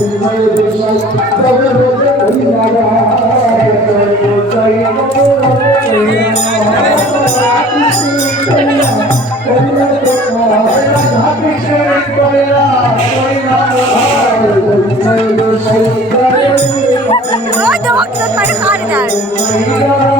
Hadi bakalım hadi hadi der.